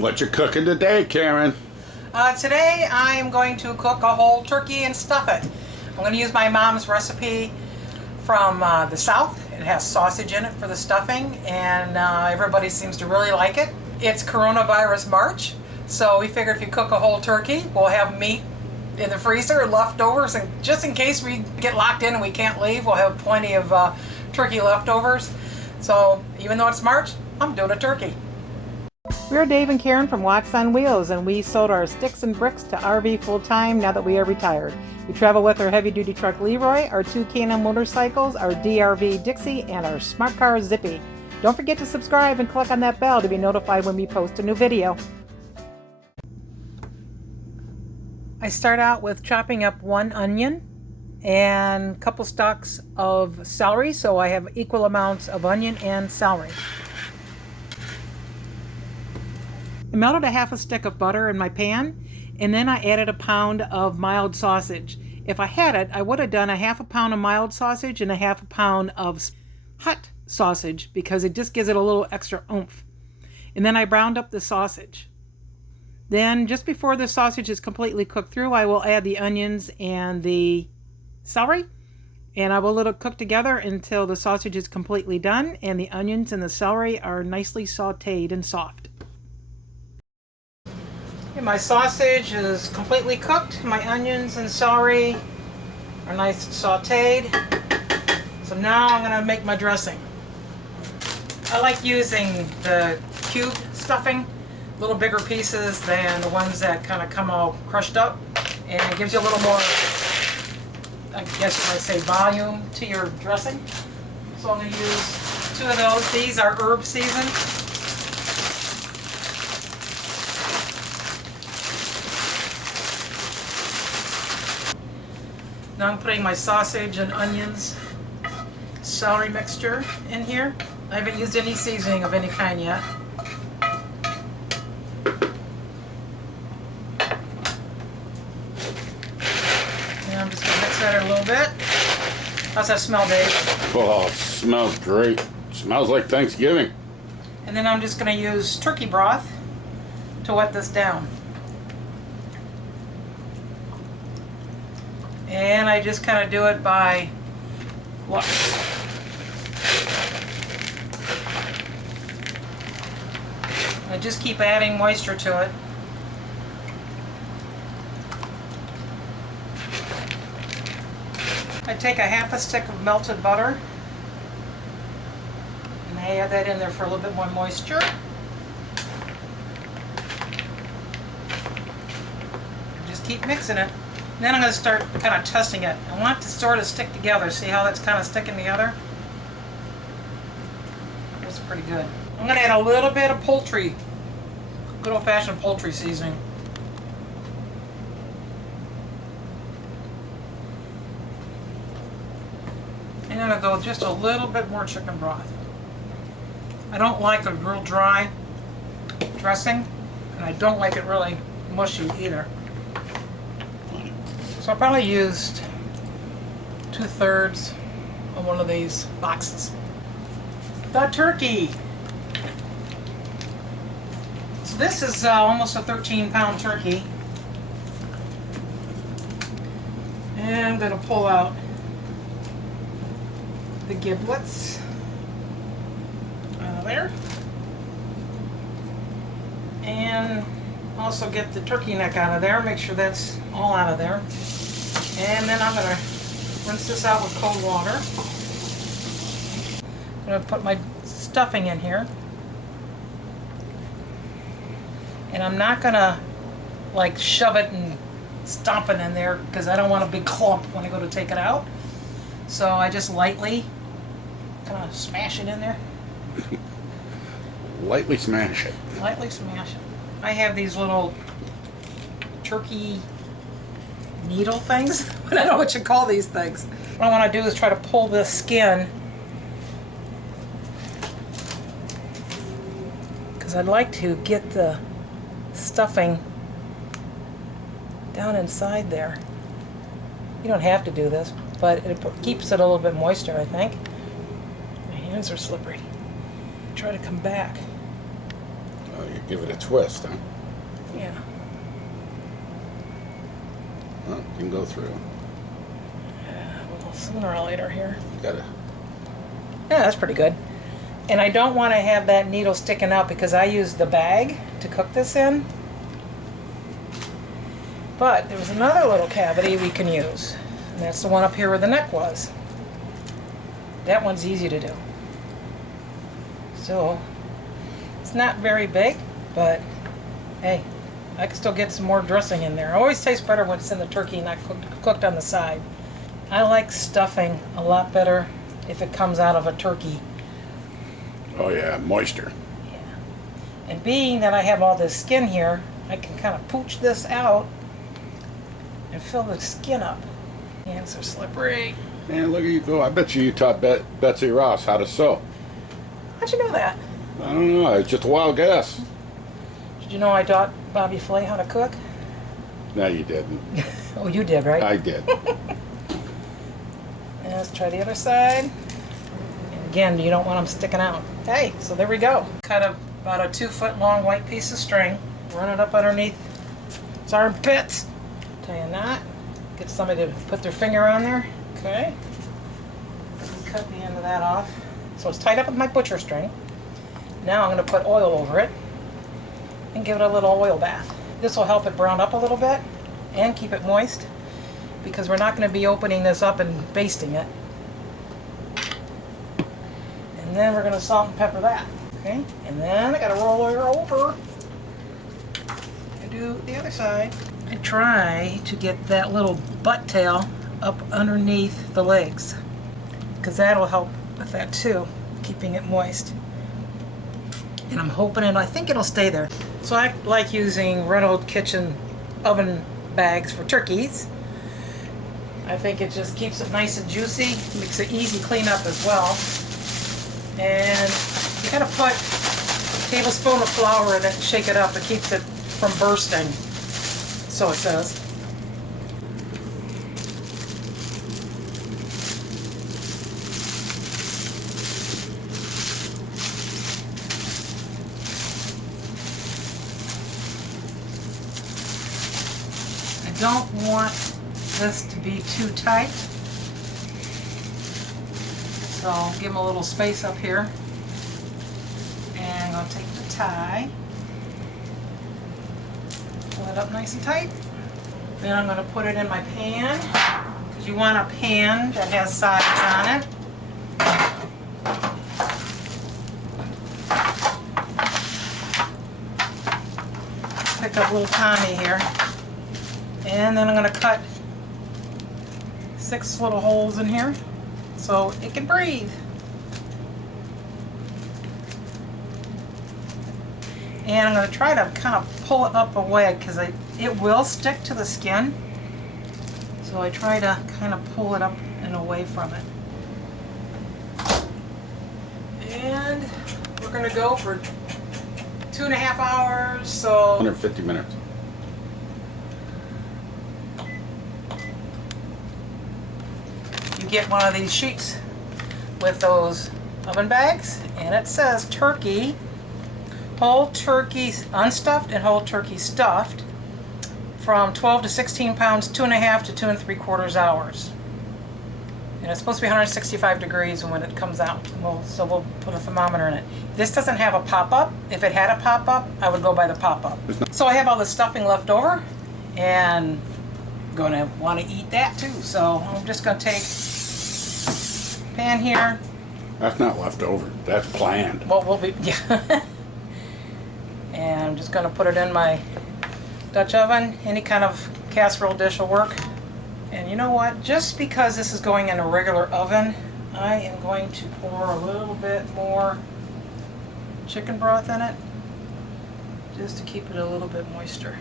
What you cooking today, Karen? Today I am going to cook a whole turkey and stuff it. I'm going to use my mom's recipe from the South. It has sausage in it for the stuffing, and everybody seems to really like it. It's coronavirus March, so we figured if you cook a whole turkey, we'll have meat in the freezer, leftovers, and just in case we get locked in and we can't leave, we'll have plenty of turkey leftovers. So even though it's March, I'm doing a turkey. We're Dave and Karen from Wax on Wheels, and we sold our sticks and bricks to RV full-time now that we are retired. We travel with our heavy-duty truck Leroy, our two Can-Am motorcycles, our DRV Dixie, and our smart car Zippy. Don't forget to subscribe and click on that bell to be notified when we post a new video. I start out with chopping up one onion and a couple stalks of celery, so I have equal amounts of onion and celery. I melted a half a stick of butter in my pan, and then I added a pound of mild sausage. If I had it, I would have done a half a pound of mild sausage and a half a pound of hot sausage because it just gives it a little extra oomph. And then I browned up the sausage. Then just before the sausage is completely cooked through, I will add the onions and the celery, and I will let it cook together until the sausage is completely done and the onions and the celery are nicely sauteed and soft. Okay, my sausage is completely cooked. My onions and celery are nice and sauteed. So now I'm going to make my dressing. I like using the cube stuffing, little bigger pieces than the ones that kind of come all crushed up, and it gives you a little more, I guess you might say, volume to your dressing. So I'm going to use two of those. These are herb seasoned. Now I'm putting my sausage and onions, celery mixture in here. I haven't used any seasoning of any kind yet. And I'm just going to mix that in a little bit. How's that smell, Dave? Oh, it smells great. It smells like Thanksgiving. And then I'm just going to use turkey broth to wet this down. And I just kind of do it by look. I just keep adding moisture to it. I take a half a stick of melted butter and I add that in there for a little bit more moisture. Just keep mixing it. And then I'm going to start kind of testing it. I want it to sort of stick together. See how that's kind of sticking together? That's pretty good. I'm going to add a little bit of poultry, good old-fashioned poultry seasoning. And I'm going to go with just a little bit more chicken broth. I don't like a real dry dressing, and I don't like it really mushy either. So I probably used 2/3 of one of these boxes. The turkey. So this is almost a 13-pound turkey. And I'm going to pull out the giblets out of there. And also get the turkey neck out of there, make sure that's all out of there. And then I'm going to rinse this out with cold water. I'm going to put my stuffing in here. And I'm not going to like shove it and stomp it in there because I don't want a big clump when I go to take it out. So I just lightly kind of smash it in there. Lightly smash it. Lightly smash it. I have these little turkey needle things. I don't know what you call these things. What I want to do is try to pull this skin because I'd like to get the stuffing down inside there. You don't have to do this, but it keeps it a little bit moister, I think. My hands are slippery. Try to come back. Oh, you give it a twist, huh? Yeah. Well, you can go through. Well, sooner or later here. You gotta. Yeah, that's pretty good. And I don't want to have that needle sticking out because I use the bag to cook this in. But there was another little cavity we can use. And that's the one up here where the neck was. That one's easy to do. So, it's not very big, but hey, I can still get some more dressing in there. It always tastes better when it's in the turkey, not cooked on the side. I like stuffing a lot better if it comes out of a turkey. Oh yeah, moisture. Yeah. And being that I have all this skin here, I can kind of pooch this out and fill the skin up. Hands are slippery. Man, look at you go. I bet you taught Betsy Ross how to sew. How'd you know that? I don't know. It's just a wild guess. Did you know I taught Bobby Flay how to cook? No, you didn't. Oh, you did, right? I did. And let's try the other side. And again, you don't want them sticking out. Hey, so there we go. Cut about a 2-foot long white piece of string. Run it up underneath its armpits. Tie a knot. Get somebody to put their finger on there. Okay. Cut the end of that off. So it's tied up with my butcher string. Now I'm going to put oil over it and give it a little oil bath. This will help it brown up a little bit and keep it moist because we're not going to be opening this up and basting it. And then we're going to salt and pepper that. Okay? And then I got to roll her over and do the other side. I try to get that little butt tail up underneath the legs because that'll help with that too, keeping it moist. And I'm hoping I think it'll stay there. So I like using Reynolds Kitchen oven bags for turkeys. I think it just keeps it nice and juicy, makes it easy cleanup as well. And you gotta put a tablespoon of flour in it and shake it up. It keeps it from bursting, so it says. I don't want this to be too tight, so give them a little space up here. And I'm going to take the tie, pull it up nice and tight. Then I'm going to put it in my pan, because you want a pan that has sides on it. Pick up little Tommy here. And then I'm going to cut 6 little holes in here so it can breathe. And I'm going to try to kind of pull it up away because it will stick to the skin. So I try to kind of pull it up and away from it. And we're going to go for 2.5 hours, so 150 minutes. you get one of these sheets with those oven bags, and it says turkey, whole turkey unstuffed and whole turkey stuffed, from 12 to 16 pounds, 2.5 to 2 3/4 hours. And it's supposed to be 165 degrees when it comes out. So we'll put a thermometer in it. This doesn't have a pop-up. If it had a pop-up, I would go by the pop-up. So I have all the stuffing left over, and I'm going to want to eat that too. So I'm just going to take a pan here. That's not left over. That's planned. Well, we'll be, yeah. And I'm just going to put it in my Dutch oven. Any kind of casserole dish will work. And you know what? Just because this is going in a regular oven, I am going to pour a little bit more chicken broth in it, just to keep it a little bit moister.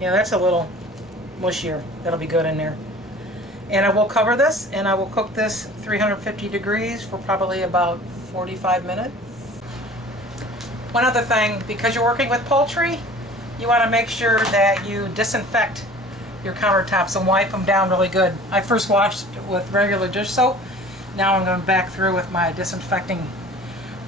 Yeah, that's a little mushier. That'll be good in there. And I will cover this, and I will cook this 350 degrees for probably about 45 minutes. One other thing, because you're working with poultry, you want to make sure that you disinfect your countertops and wipe them down really good. I first washed it with regular dish soap, Now I'm going back through with my disinfecting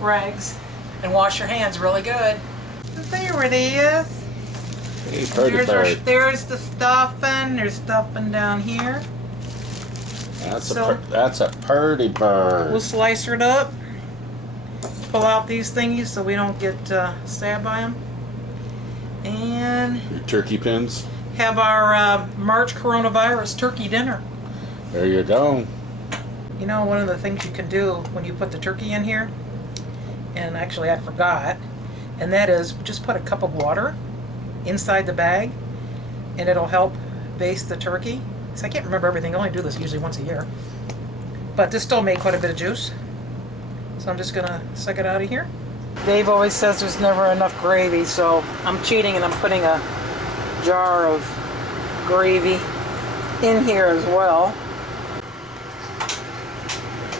rags and wash your hands really good. There it is. Hey, party bird. There's the stuffing. There's stuffing down here. That's a party bird. We'll slice it up. Pull out these thingies so we don't get stabbed by them. And Your turkey pins. have our March coronavirus turkey dinner. There you go. You know, one of the things you can do when you put the turkey in here, and actually I forgot, and that is just put a cup of water inside the bag, and it'll help baste the turkey. So I can't remember everything. I only do this usually once a year. But this still made quite a bit of juice. So I'm just going to suck it out of here. Dave always says there's never enough gravy, so I'm cheating and I'm putting a jar of gravy in here as well.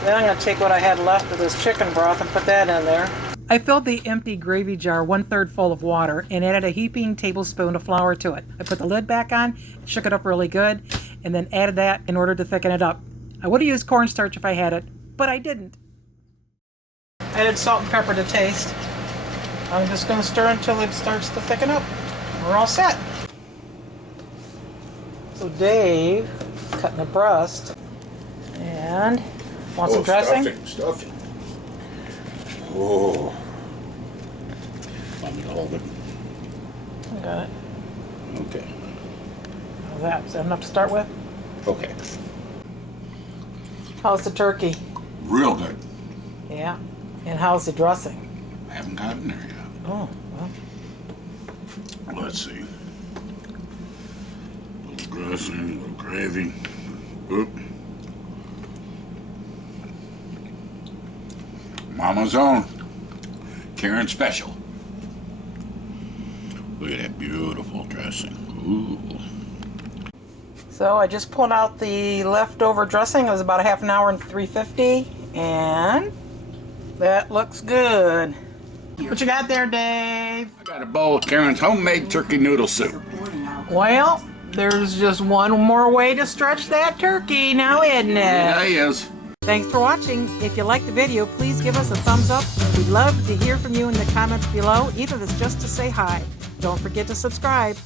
Then I'm going to take what I had left of this chicken broth and put that in there. I filled the empty gravy jar 1/3 full of water and added a heaping tablespoon of flour to it. I put the lid back on, shook it up really good, and then added that in order to thicken it up. I would have used cornstarch if I had it, but I didn't. I added salt and pepper to taste. I'm just going to stir until it starts to thicken up. We're all set. So Dave, cutting a breast, and want some dressing? Stuffing. Oh. Want me to hold it? I got it. Okay. How's that? Is that enough to start with? Okay. How's the turkey? Real good. Yeah. And how's the dressing? I haven't gotten there yet. Oh, well. Let's see. A little dressing, a little gravy. Oop. Mama's own. Karen special. Look at that beautiful dressing. Ooh. So I just pulled out the leftover dressing. It was about a half an hour in 350. And that looks good. What you got there, Dave? I got a bowl of Karen's homemade turkey noodle soup. Well, there's just one more way to stretch that turkey now, isn't it? Yeah, he is. Thanks for watching. If you liked the video, please give us a thumbs up. We'd love to hear from you in the comments below, even if it's just to say hi. Don't forget to subscribe.